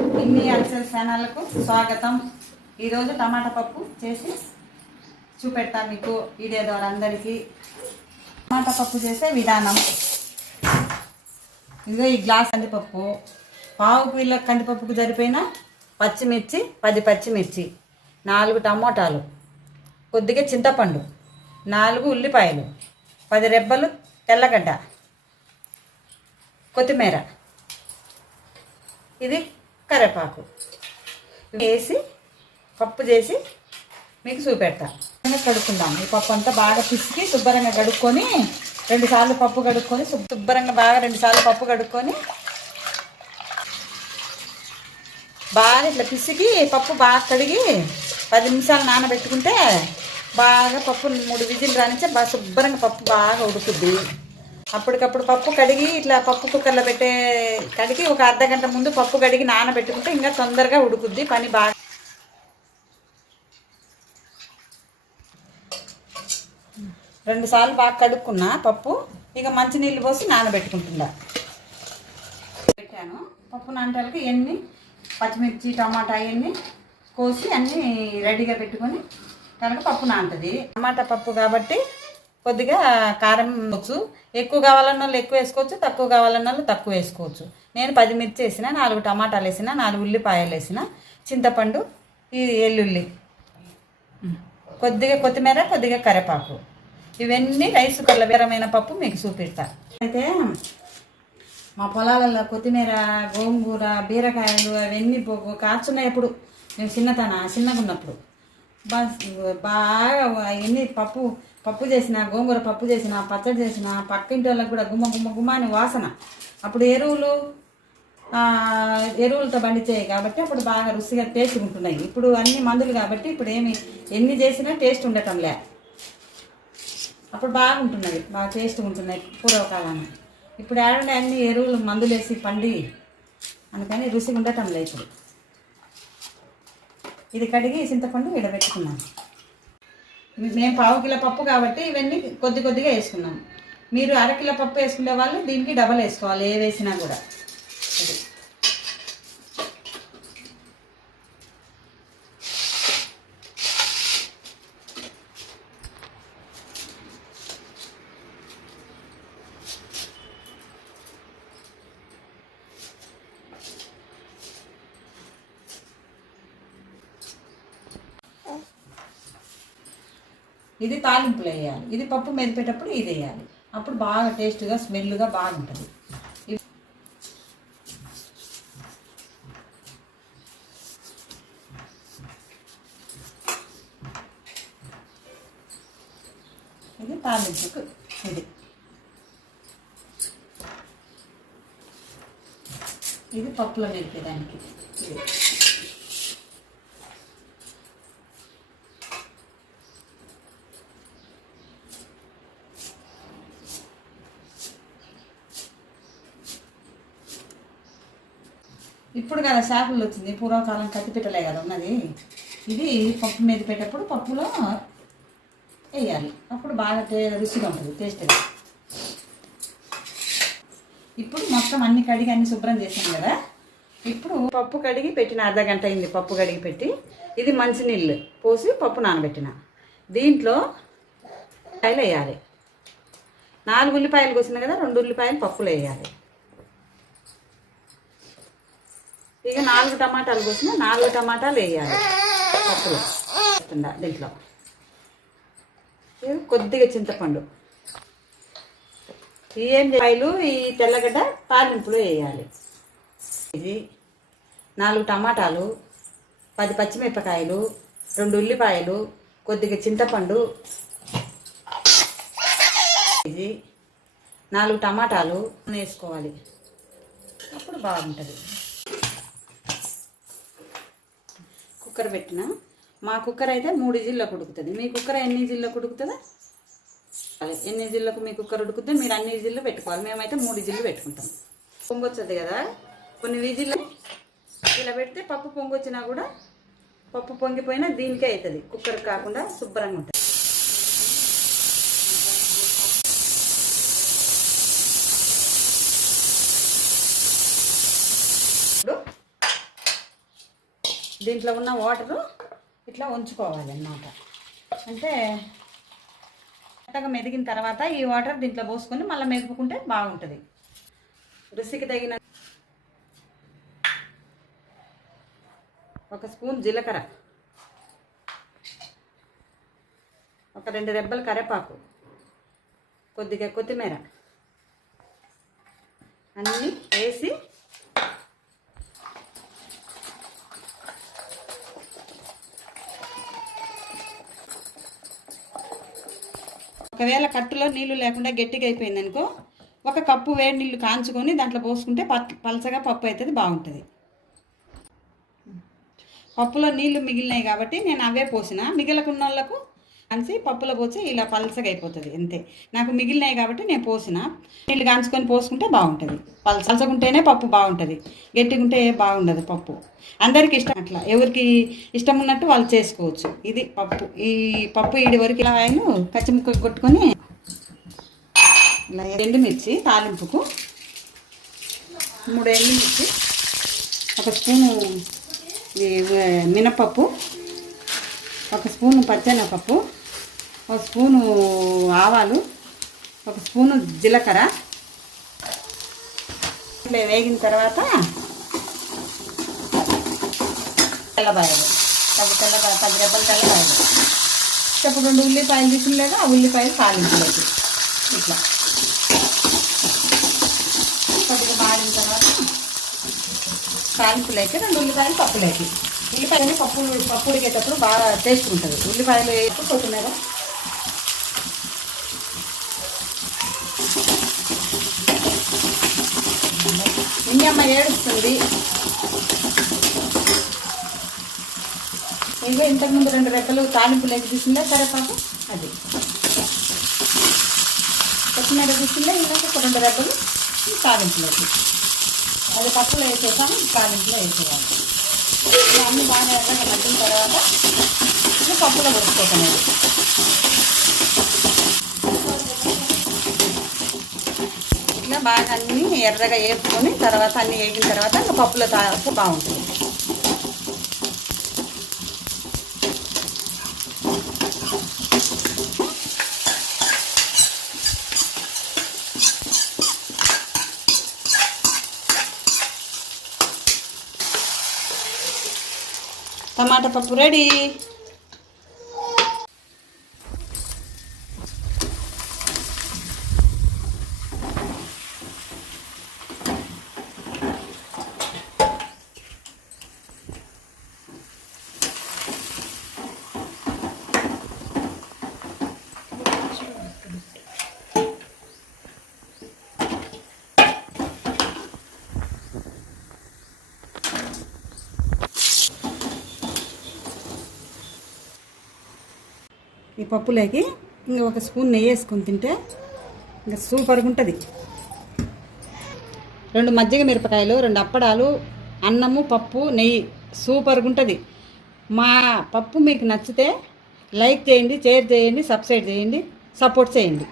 ఇన్ని అల్సర్ ఛానల్కు స్వాగతం. ఈరోజు టమాటా పప్పు చేసి చూపెడతాను మీకు వీడియో ద్వారా అందరికీ. టమాటా పప్పు చేసే విధానం ఇదిగో ఈ గ్లాస్ కందిపప్పు, పావు కిలో కందిపప్పుకు సరిపోయిన పచ్చిమిర్చి 10 పచ్చిమిర్చి, 4 టమోటాలు, కొద్దిగా చింతపండు, 4 ఉల్లిపాయలు, 10 రెబ్బలు తెల్లగడ్డ, కొత్తిమీర, ఇది కరివేపాకు వేసి పప్పు చేసి మీకు చూపెడతా. కడుక్కుందాం. ఈ పప్పు అంతా బాగా పిసికి శుభ్రంగా కడుక్కొని 2 సార్లు పప్పు కడుక్కొని శుభ్రంగా బాగా 2 సార్లు పప్పు కడుక్కొని బాగా ఇట్లా పిసికి పప్పు బాగా కడిగి 10 నిమిషాలు నానబెట్టుకుంటే బాగా పప్పు 3 విజిల్ రానిచ్చే బాగా శుభ్రంగా పప్పు బాగా ఉడుకుద్ది. అప్పటికప్పుడు పప్పు కడిగి ఇట్లా పప్పు కుక్కర్లో కడిగి ఒక అర్ధగంట ముందు పప్పు కడిగి నానబెట్టుకుంటే ఇంకా తొందరగా ఉడుకుద్ది పని బాగా. 2 సార్లు బాగా కడుక్కున్నా పప్పు, ఇక మంచినీళ్ళు పోసి నానబెట్టుకుంటుందా. పెట్టాను పప్పు నానటాలకి ఎన్ని పచ్చిమిర్చి టమాటా అవన్నీ కోసి అన్నీ రెడీగా పెట్టుకొని కనుక పప్పు నానుతుంది. టమాటా పప్పు కాబట్టి కొద్దిగా కారం వేసుకోవచ్చు, ఎక్కువ కావాలన్న వాళ్ళు ఎక్కువ వేసుకోవచ్చు, తక్కువ కావాలన్న వాళ్ళు తక్కువ వేసుకోవచ్చు. నేను 10 మిర్చి వేసిన, 4 టమాటాలు వేసిన, 4 ఉల్లిపాయలు వేసిన, చింతపండు, ఈ ఎల్లుల్లి, కొద్దిగా కొత్తిమీర, కొద్దిగా కరివేపాకు, ఇవన్నీ రైస్ కలవేరమైన పప్పు మీకు చూపిస్తా. అయితే మా పొలాలలో కొత్తిమీర, గోంగూర, బీరకాయలు అవన్నీ కాచున్నాయి. ఎప్పుడు మేము చిన్నగా ఉన్నప్పుడు బాగా అవన్నీ పప్పు చేసిన, గోంగూర పప్పు చేసిన, పచ్చడి చేసిన, పక్కింటి వాళ్ళకి కూడా గుమ్మ అని వాసన. అప్పుడు ఎరువులతో పండించాయి కాబట్టి అప్పుడు బాగా రుచిగా టేస్ట్ ఉంటున్నాయి. ఇప్పుడు అన్ని మందులు కాబట్టి ఇప్పుడు ఎన్ని చేసినా టేస్ట్ ఉండటం లే. అప్పుడు బాగుంటున్నాయి, బాగా టేస్ట్ ఉంటున్నాయి పూర్వకాలాన్ని. ఇప్పుడు ఏడంటే అన్ని ఎరువులు మందులు వేసి పండి అందుకని రుచి ఉండటం లేదు. ఇప్పుడు ఇది కడిగి చింతపండు విడబెట్టుకున్నాను. మేము పావు కిలో పప్పు కాబట్టి ఇవన్నీ కొద్దిగా వేసుకున్నాం. మీరు 1/2 కిలో పప్పు వేసుకునే వాళ్ళు దీనికి డబల్ వేసుకోవాలి, ఏ వేసినా కూడా. ఇది తాలింపులు వేయాలి, ఇది పప్పు మెదిపేటప్పుడు ఇది వేయాలి. అప్పుడు బాగా టేస్ట్గా స్మెల్గా బాగుంటుంది. ఇది తాలింపుకు, ఇది పప్పులో మెదిపేదానికి. ఇప్పుడు కదా చేపలు వచ్చింది, పూర్వకాలం కత్తిపెట్టలే కదా ఉన్నది. ఇది పప్పు మీద పెట్టేటప్పుడు పప్పులో వేయాలి, అప్పుడు బాగా రుచిగా ఉంటుంది, టేస్ట్గా. ఇప్పుడు మొత్తం అన్ని కడిగి అన్ని శుభ్రం చేసాను కదా. ఇప్పుడు పప్పు కడిగి పెట్టిన అర్ధగంట అయింది. పప్పు కడిగి పెట్టి ఇది మంచినీళ్ళు పోసి పప్పు నానబెట్టిన. దీంట్లో ఉల్లిపాయలు వేయాలి. 4 ఉల్లిపాయలు కోసిన కదా, 2 ఉల్లిపాయలు పప్పులో వేయాలి. ఇక 4 టమాటాలు కోసిన 4 టమాటాలు వేయాలి పప్పులో. దీంట్లో కొద్దిగా చింతపండు, ఈ తెల్లగడ్డ తాలింపులో వేయాలి. ఇది 4 టమాటాలు, 10 పచ్చిమిరపకాయలు, 2 ఉల్లిపాయలు, కొద్దిగా చింతపండు, ఇది 4 టమాటాలు వేసుకోవాలి. అప్పుడు బాగుంటుంది. కుక్కర్ పెట్టిన, మా కుక్కర్ అయితే 3 విజిల్లకు ఉడుకుతుంది. మీ కుక్కర్ ఎన్ని విజిల్లకు ఉడుకుతుందా? ఎన్ని విజిల్లకు మీ కుక్కర్ ఉడుకుతుంది మీరు అన్ని విజిల్లు పెట్టుకోవాలి. మేమైతే 3 విజిల్లు పెట్టుకుంటాం. పొంగొచ్చుది కదా, కొన్ని విజిల్లు ఇలా పెడితే పప్పు పొంగొచ్చినా కూడా పప్పు పొంగిపోయినా దీనికే అవుతుంది, కుక్కర్ కాకుండా శుభ్రంగా ఉంటుంది. దీంట్లో ఉన్న వాటరు ఇట్లా ఉంచుకోవాలి అన్నమాట. అంటే మెత్తగా మెదిగిన తర్వాత ఈ వాటర్ దీంట్లో పోసుకొని మళ్ళీ మెదుపుకుంటే బాగుంటుంది. రుచికి తగిన 1 స్పూన్ జీలకర్ర, ఒక 2 రెబ్బల కరివేపాకు, కొద్దిగా కొత్తిమీర అన్నీ వేసి ఒకవేళ కట్టులో నీళ్లు లేకుండా గట్టిగా అయిపోయింది అనుకో, 1 కప్పు వేడి నీళ్ళు కాంచుకొని దాంట్లో పోసుకుంటే పలచగా పప్పు అవుతుంది, బాగుంటుంది. పప్పులో నీళ్లు మిగిలినాయి కాబట్టి నేను అవే పోసిన, మిగిలకున్న వాళ్ళకు కాంచి పప్పులో పోసి ఇలా పలచగా అయిపోతుంది అంతే. నాకు మిగిలినాయి కాబట్టి నేను పోసిన. నీళ్ళు కాంచుకొని పోసుకుంటే బాగుంటుంది. పలచగుంటేనే పప్పు బాగుంటుంది, గట్టిగుంటే బాగుండదు పప్పు. అందరికి ఇష్టం, అట్లా ఎవరికి ఇష్టం ఉన్నట్టు వాళ్ళు చేసుకోవచ్చు. ఇది పప్పు. ఈ పప్పు ఈడి వరకు ఇలా ఆయన పచ్చిముక్క కొట్టుకొని ఇలా ఎండుమిర్చి తాలింపుకు, 3 ఎండుమిర్చి, 1 స్పూను మినపప్పు, 1 స్పూను పచ్చెనపప్పు, 1 స్పూను ఆవాలు, 1 స్పూను జీలకర్ర ఇట్లా వేగిన తర్వాత తెల్లబాయలు, 10 రెబ్బలు తెల్లబాయలు, ఇప్పుడు 2 ఉల్లిపాయలు తీసుకునేగా ఆ ఉల్లిపాయలు తాలింపులోకి ఇట్లా కొద్దిగా మాడిన తర్వాత తాలింపులోకి 2 ఉల్లిపాయలు పప్పులోకి. ఉల్లిపాయలు పప్పు ఉడికేటప్పుడు బాగా టేస్ట్ ఉంటుంది. ఉల్లిపాయలు వేసి కొత్తిమీర ఇన్నమ్మ ఏడుస్తుంది. ఇదిగో ఇంతకుముందు 2 రెక్కలు తాలింపులు వేసి తీసుకుంటే కరివేపాకు, అది కొత్తిమీర తీసుకుంటే ఇంకొక 2 రెక్కలు తాలింపులోకి, అది పప్పులో వేసేసాము, తాలింపులో వేసేయాలి. అన్నీ బాగా ఎర్రగా మగ్గిన తర్వాత ఇది పప్పులో పోసుకోవటం. ఇట్లా బాగా అన్నీ ఎర్రగా వేపుకొని తర్వాత అన్నీ వేగిన తర్వాత ఇంకా పప్పులో తాగితే బాగుంటుంది. టమాటా పప్పు రెడీ. ఈ పప్పులోకి ఇంకా 1 స్పూన్ నెయ్యి వేసుకొని తింటే ఇంకా సూపర్గా ఉంటుంది. 2 మజ్జిగ మిరపకాయలు, 2 అప్పడాలు, అన్నము, పప్పు, నెయ్యి, సూపర్గా ఉంటుంది. మా పప్పు మీకు నచ్చితే లైక్ చేయండి, షేర్ చేయండి, సబ్స్క్రైబ్ చేయండి, సపోర్ట్ చేయండి.